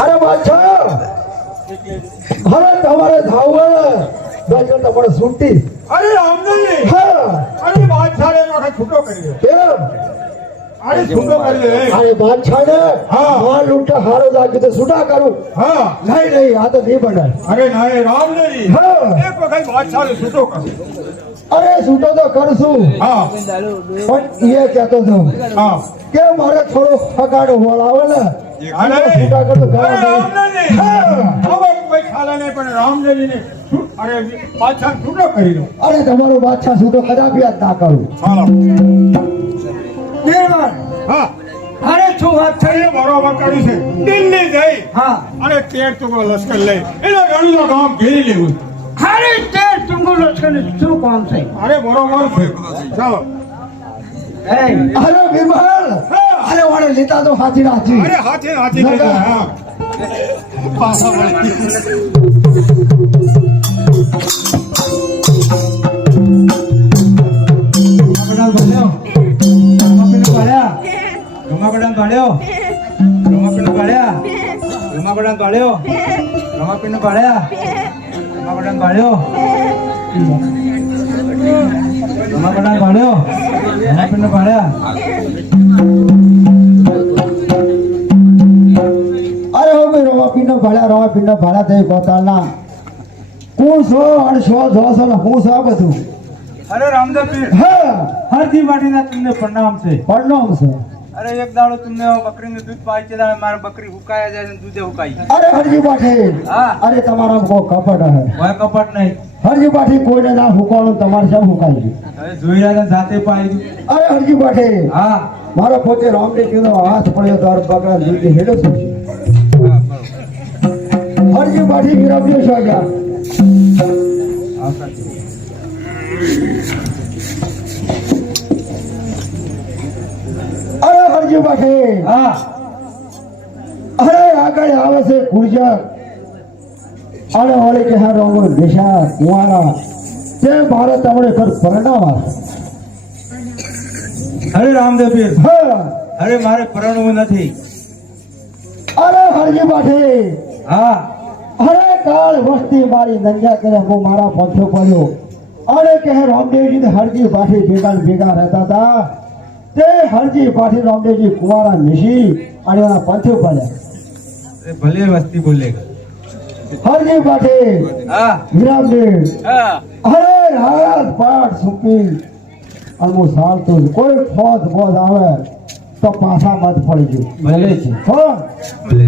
अरे बादशाह, अरे તમારે ધાવણ બાજુ તમારે સુટી. અરે રામજી, હા અરે બાદશાહ ને માથે છૂટો કરી દે. કેમ? અરે છૂટો કરી દે. અરે બાદશાહ ને હા. માર લૂંટા હારો લાગ્યો તો છૂટા કરું. હા નહીં નહીં, આ તો નહીં બનાય. અરે ના રામજી, હા. એક વખત બાદશાહ ને છૂટો કર. અરે છૂટો તો કરશું, હા પણ એ કહેતો હતો હા કે મારે થોડો ફગાડો વળાવે ને અરે છૂટા કરતો અરે ગાળો નહીં. રામજી, હા. હવે કોઈ ખ્યાલ નહીં, પણ રામજી ને અરે બાદશાહ છૂટો કરી દો. અરે તમારો બાદશાહ છૂટો કદાપી યાદ ના કરું. ચાલો. દેવન, હા અરે શું વાત થઈ? અરે બરોબર કરી છે. દિલ્હી જઈ હા. અને 13 ટુકડો લશ્કર લઈ એના રણનો ગામ ઘેરી લેવું. અરે તે તુંગો લશ્કર શું કામ છે? અરે બરોબર છે. ચાલો. અરે વિમલ, અરે વાળે લીધા તો હાથી હાથી. અરે હાથે હાથે લીધા. હા પાછા વળી. અરે હો ભાઈ રોમાપીનો ભાડા થઈ ગોતાળના કોણ છો અને શો જોશો ને હું છો આ બધું? અરે રામદેવ પીર, હા, હરજી માટીના તમને પ્રણામ છે. પડનામ છે. અરે એક દાડો તમને બકરીનું દૂધ પાઈ છે, મારી બકરી હુકાયા જાય ને દૂધે હુકાઈ. અરે હરજી પાઠી, હા. અરે તમારા કોઈ કપટ હે? કોઈ કપટ નહીં. હરજી પાઠી કોઈને ના હુકાણું તમારે શા હુકાઈ ગયું? હવે જોઈ રહ્યા હતા જાતે પાઈ દીધું. અરે હરજી પાઠી, હા મારો પોતે રામદેવજીનો હાથ પડ્યો તો બકરા દૂધ હેડો છે. હા બરોબર. હરજી પાઠી ગિરાવ્યો છો ગયા. હા સાચું. અરે હરજી પાઠી, હા અરે આગળ આવે છે ગુર્જર અને ઓલે કે હા રોગો દેશા કુવારા તે મારે તમને કર પરણાવા. અરે રામદેવ પીર, હા. અરે મારે પરણવું નથી. અરે હરજી પાઠી, હા અરે કાળ વસ્તી મારી નંજા કરે હું મારા પંથો પડ્યો અને કે રામદેવજી ને હરજી પાઠી ભેગા ને ભેગા રહેતા હતા તે હરજી પાઠી રામદેવજી કુવારા નિશી અને એના પંથો પડ્યા. એ ભલે વસ્તી બોલેગા. હરજી પાઠી હા વિરામદેવ હા અરે હાથ પાઠ સુકી અને હું ચાલતો જ કોઈ ફોજ ફોજ આવે તો પાછા મત પડી ગયું. ભલે છે. હો ભલે.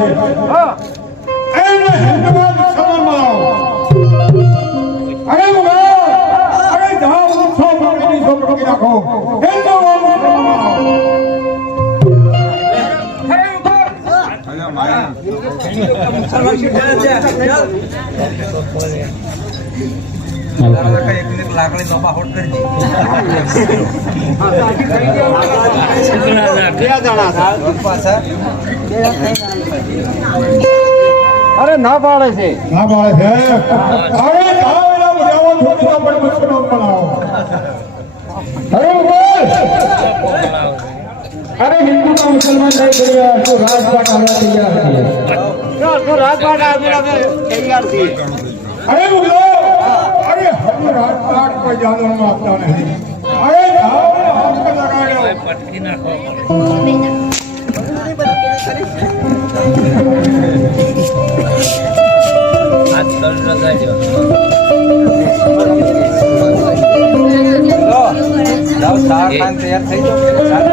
છે એને હિન્દુમાં મુસલમાનમાં આવો અરે મુગલ અરે જાઓ ઉઠો પકડી છોકરી રાખો હિન્દુમાં મુસલમાનમાં આવો લાકડી નોપા હોટ કરી અરે ના પાડે છે ના પાડે છે અરે જાઓ એના જાઓ છોકરી તો પણ મુસલમાનમાં આવો અરે બોલ અરે હિન્દુ का मुसलमान नहीं करिया तो राजपाट आना तैयार है तो राजपाट आना तैयार थी अरे मुगलो अरे हम राजपाट को जानवर में आता नहीं अरे जाओ आपका लगा लो पटकी ना खो आज चल रहा है જાઓ સાર ખાન તૈયાર થઈ જાઓ સાર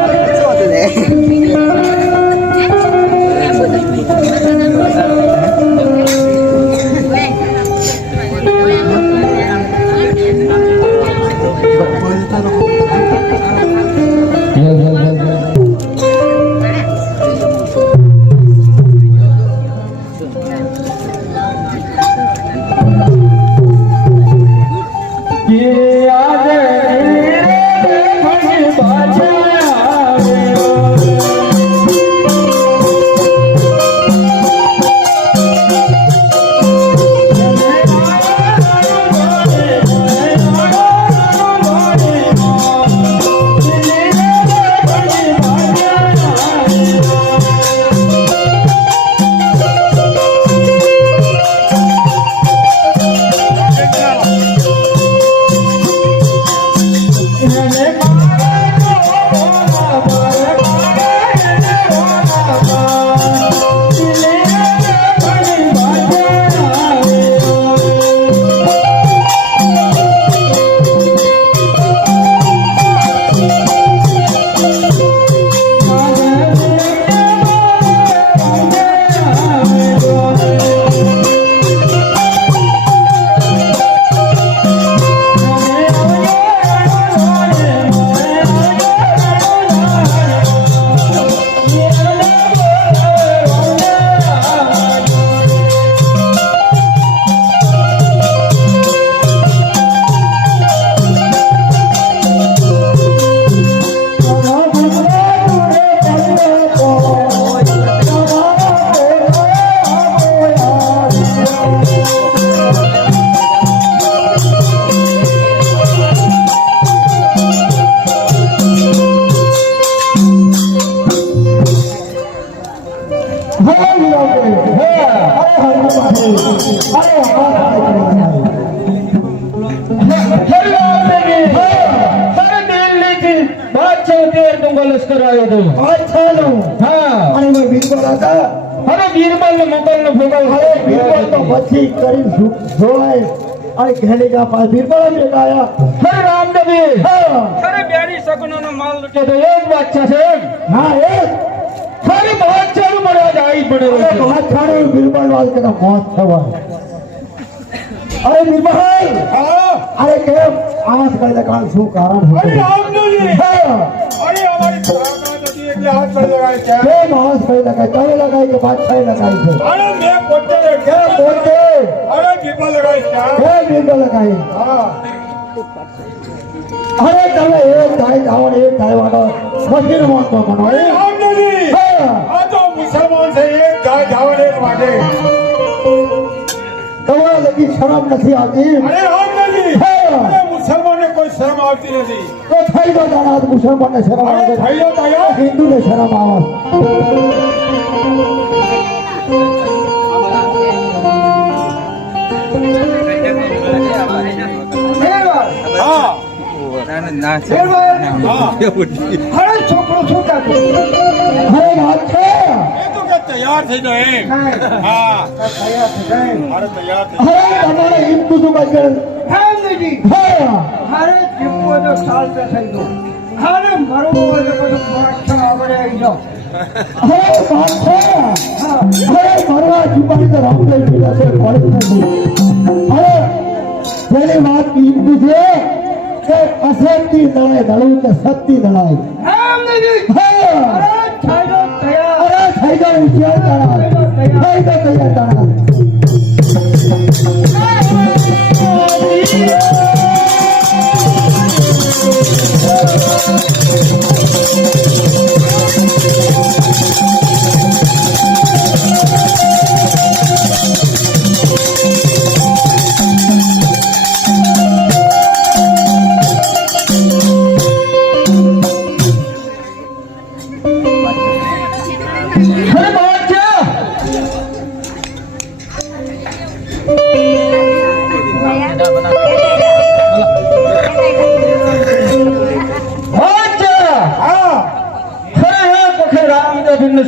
લશ્કર આવ્યો હતો હા અને મેં બીરબલ હતા અરે બીરબલ ને મોગલ ને ભોગલ અરે બીરબલ તો પછી કરી જોવાય અરે ઘેલી કા પાસ બીરબલ બેટા આયા અરે રામદેવી હા અરે બેરી સગનો નો માલ કે તો એક બાદશાહ છે હા એક ખાલી બાદશાહ નું મળવા જાય પડે અરે બાદશાહ ને બીરબલ વાલ કે મોત થવા અરે બીરબલ અરે કેમ આવાજ કરે કાલ શું કારણ હતું અરે રામદેવજી હા अरे हमारी प्रार्थना नदी એટલે હાથ પર લગાય છે બે માણસ કઈ લગાય તમે લગાય કે બાદશાહ લગાય છે અરે મેં પોતે કે પોતે અરે દીપા લગાય છે કે બીરબલ લગાય હા અરે તમે એક થાય જાવણ એક થાય વાળો મસ્જિદ મોત બનો અરે રામદેવજી હા આ તો મુસલમાન છે એક ગાય જાવણ એક વાગે તમારા લગી શરમ નથી આવતી અરે રામદેવજી હા અરે મુસલમાનને કોઈ શરમ આવતી નથી તો થઈ ગયો જાણા મુસલમાનને શરમ અરે આવે થઈલો તૈયાર હિન્દુને શરમ આવે હા ના છે હા અરે છોકરો શું કાઢો અરે વાત છે એ તો કે તૈયાર થઈ ગયો એમ હા અરે તૈયાર થઈ અરે તમારે એમ બધું બાજુ રામદેવજી હા મારે જીવવો તો સાલ તો થઈ ગયો હારે મરવું હોય તો બધું મોક્ષ આવડે આવી જાઓ અરે વાત છે અરે મારવા ચૂપાની તો રામદેવ જીલા છે કોળી નથી અરે પેલી વાત કીધી છે કે અસત્ય નડાય નડવું કે સત્ય નડાય હા અરે થઈ જાવ વિચાર તારા થઈ તો તૈયાર તારા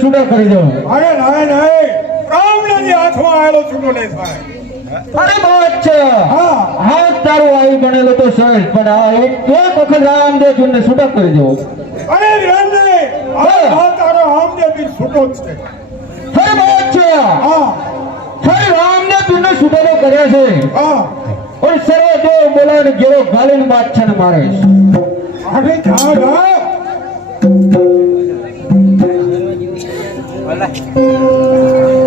સુડા કરી દો અરે નહીં રામલાલજી હાથમાં આવેલો છૂટો નહીં થાય અરે બાદશાહ હા હાથ તારું આવી બનેલો તો સહેજ પણ આ એક વખત રામદેવ ને સુડા કરી દો અરે રણને આ તારો રામદેવ છૂટો જ છે અરે બાદશાહ હા અરે રામદેવ ને સુડાનો કર્યા છે હા और સર્વ દેવ બોલાને ગેરો ગાલીને બાદશાહને મારે અરે જા ભલા